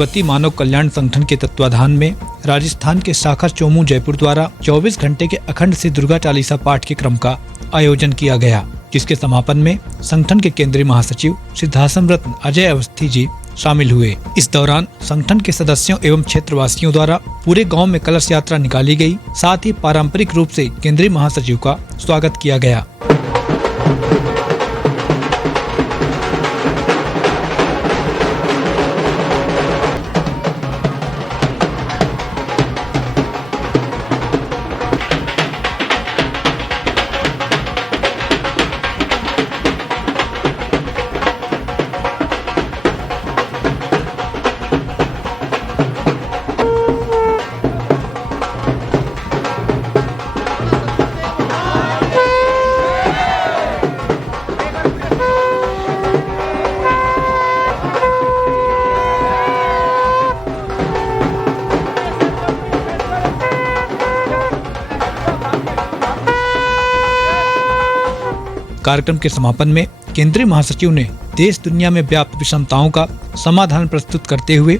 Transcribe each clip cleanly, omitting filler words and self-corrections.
भगवती मानव कल्याण संगठन के तत्वाधान में राजस्थान के शाखा चोमू जयपुर द्वारा 24 घंटे के अखंड श्री दुर्गा चालीसा पाठ के क्रम का आयोजन किया गया, जिसके समापन में संगठन के केंद्रीय महासचिव सिद्धाश्रम रत्न अजय अवस्थी जी शामिल हुए। इस दौरान संगठन के सदस्यों एवं क्षेत्रवासियों द्वारा पूरे गांव में कलश यात्रा निकाली गई। साथ ही पारंपरिक रूप से केंद्रीय महासचिव का स्वागत किया गया। कार्यक्रम के समापन में केंद्रीय महासचिव ने देश दुनिया में व्याप्त विषमताओं का समाधान प्रस्तुत करते हुए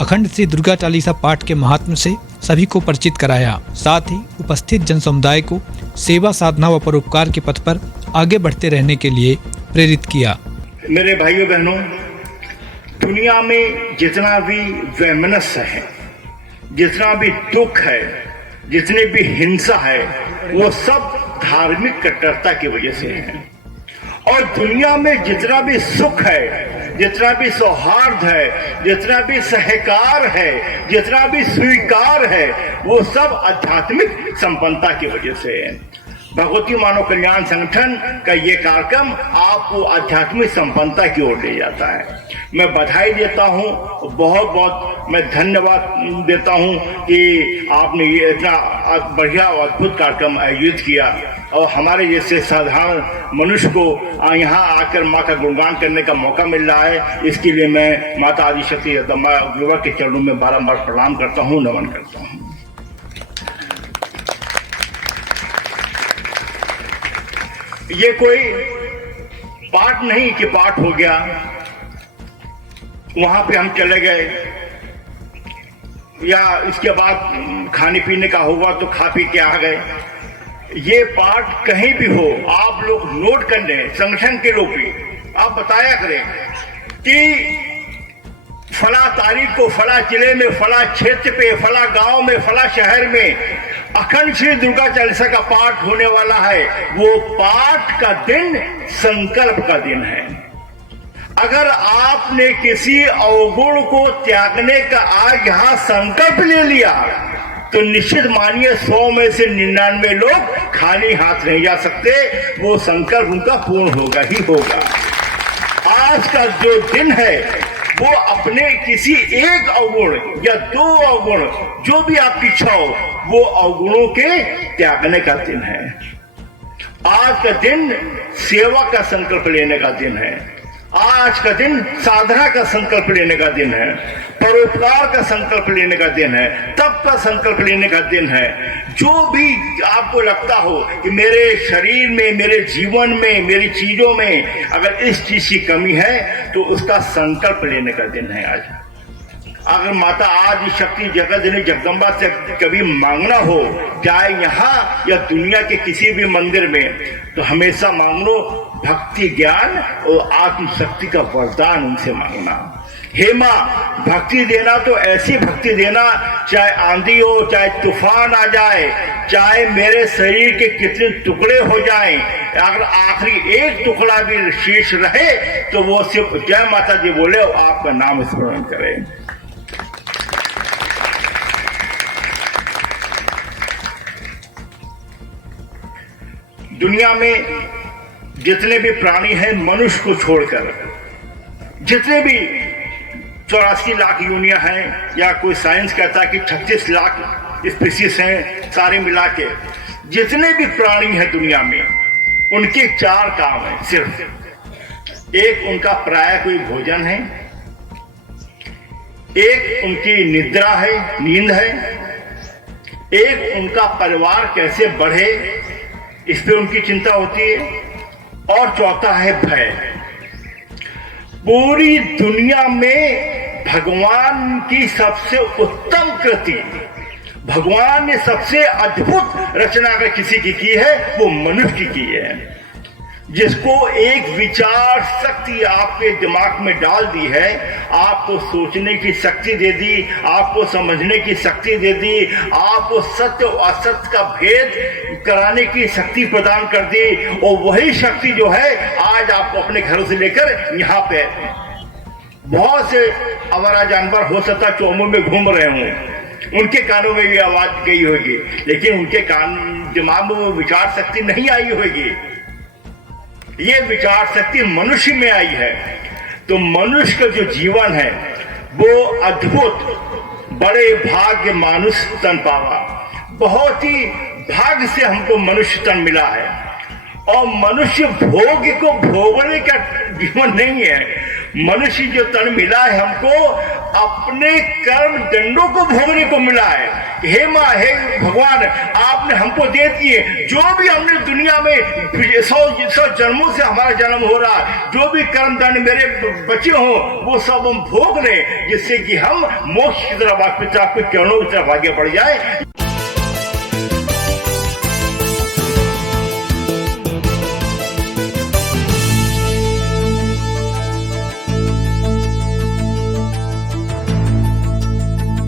अखंड श्री दुर्गा चालीसा पाठ के महात्म्य से सभी को परिचित कराया। साथ ही उपस्थित जन समुदाय को सेवा साधना व परोपकार के पथ पर आगे बढ़ते रहने के लिए प्रेरित किया। मेरे भाइयों बहनों, दुनिया में जितना भी वैमनस्य है, जितना भी दुख है, जितनी भी हिंसा है, वो सब धार्मिक कट्टरता की वजह से है। और दुनिया में जितना भी सुख है, जितना भी सौहार्द है, जितना भी सहकार है, जितना भी स्वीकार है, वो सब आध्यात्मिक संपन्नता की वजह से है। भगवती मानव कल्याण संगठन का ये कार्यक्रम आपको आध्यात्मिक संपन्नता की ओर ले जाता है। मैं बधाई देता हूँ, बहुत बहुत मैं धन्यवाद देता हूँ कि आपने ये इतना बढ़िया और अद्भुत कार्यक्रम आयोजित किया और हमारे जैसे साधारण मनुष्य को यहाँ आकर माँ का गुणगान करने का मौका मिल रहा है। इसके लिए मैं माता आदिशक्ति जगदम्बा विभा के चरणों में बारंबार प्रणाम करता हूँ, नमन करता हूँ। ये कोई पाठ नहीं कि पाठ हो गया, वहां पे हम चले गए या इसके बाद खाने पीने का हुआ तो खा पी के आ गए। ये पाठ कहीं भी हो, आप लोग नोट कर लें, संगठन के लोग भी आप बताया करें कि फला तारीख को फला जिले में, फला क्षेत्र पे, फला गांव में, फला शहर में अखंड श्री दुर्गा चालीसा का पाठ होने वाला है। वो पाठ का दिन संकल्प का दिन है। अगर आपने किसी अवगुण को त्यागने का आज यहां संकल्प ले लिया तो निश्चित मानिए 100 में से 99 लोग खाली हाथ नहीं जा सकते। वो संकल्प उनका पूर्ण होगा ही होगा। आज का जो दिन है वो अपने किसी एक अवगुण या 2 अवगुण, जो भी आपकी इच्छा हो, वो अवगुणों के त्यागने का दिन है। आज का दिन सेवा का संकल्प लेने का दिन है। आज का दिन साधना का संकल्प लेने का दिन है, परोपकार का संकल्प लेने का दिन है, तप का संकल्प लेने का दिन है। जो भी आपको लगता हो कि मेरे शरीर में, मेरे जीवन में, मेरी चीजों में अगर इस चीज की कमी है तो उसका संकल्प लेने का दिन है आज। अगर माता आदि शक्ति जगत जगदम्बा से कभी मांगना हो, चाहे यहाँ या दुनिया के किसी भी मंदिर में, तो हमेशा मांग लो भक्ति, ज्ञान और आत्मशक्ति का वरदान उनसे मांगना। हे माँ, भक्ति देना तो ऐसी भक्ति देना, चाहे आंधी हो, चाहे तूफान आ जाए, चाहे मेरे शरीर के कितने टुकड़े हो जाएं, अगर आखिरी एक टुकड़ा भी शेष रहे तो वो सिर्फ जय माता दी बोले और आपका नाम स्मरण करें। दुनिया में जितने भी प्राणी हैं, मनुष्य को छोड़कर जितने भी 84 लाख यूनिया हैं, या कोई साइंस कहता है कि 36 लाख स्पीसीज हैं, सारे मिला के जितने भी प्राणी हैं दुनिया में, उनके 4 काम हैं सिर्फ। एक उनका प्राय कोई भोजन है, एक उनकी निद्रा है, नींद है, एक उनका परिवार कैसे बढ़े इस पे उनकी चिंता होती है, और चौथा है भय। पूरी दुनिया में भगवान की सबसे उत्तम कृति, भगवान ने सबसे अद्भुत रचना अगर किसी की है वो मनुष्य की है, जिसको एक विचार शक्ति आपके दिमाग में डाल दी है, आपको सोचने की शक्ति दे दी, आपको समझने की शक्ति दे दी, आपको सत्य और असत्य का भेद कराने की शक्ति प्रदान कर दी। और वही शक्ति जो है आज आपको अपने घरों से लेकर यहाँ पे, बहुत से आवारा जानवर हो सकता चौमू में घूम रहे हों, उनके कानों में भी आवाज गई होगी, लेकिन उनके कान दिमाग में वो विचार शक्ति नहीं आई होगी। ये विचार शक्ति मनुष्य में आई है। तो मनुष्य का जो जीवन है वो अद्भुत, बड़े भाग्य मानुष तन पावा, बहुत ही भाग्य से हमको मनुष्य तन मिला है। और मनुष्य भोग को भोगने का जीवन नहीं है, मनुष्य जो तन मिला है हमको अपने कर्म दंडों को भोगने को मिला है। हे माँ, हे भगवान, आपने हमको दे दिए, जो भी हमने दुनिया में 100 जन्मों से हमारा जन्म हो रहा, जो भी कर्म दंड मेरे बचे हों वो सब हम भोग लें, जिससे कि हम मोक्ष की तरफ, पिता के चरणों की तरफ आगे बढ़ जाए।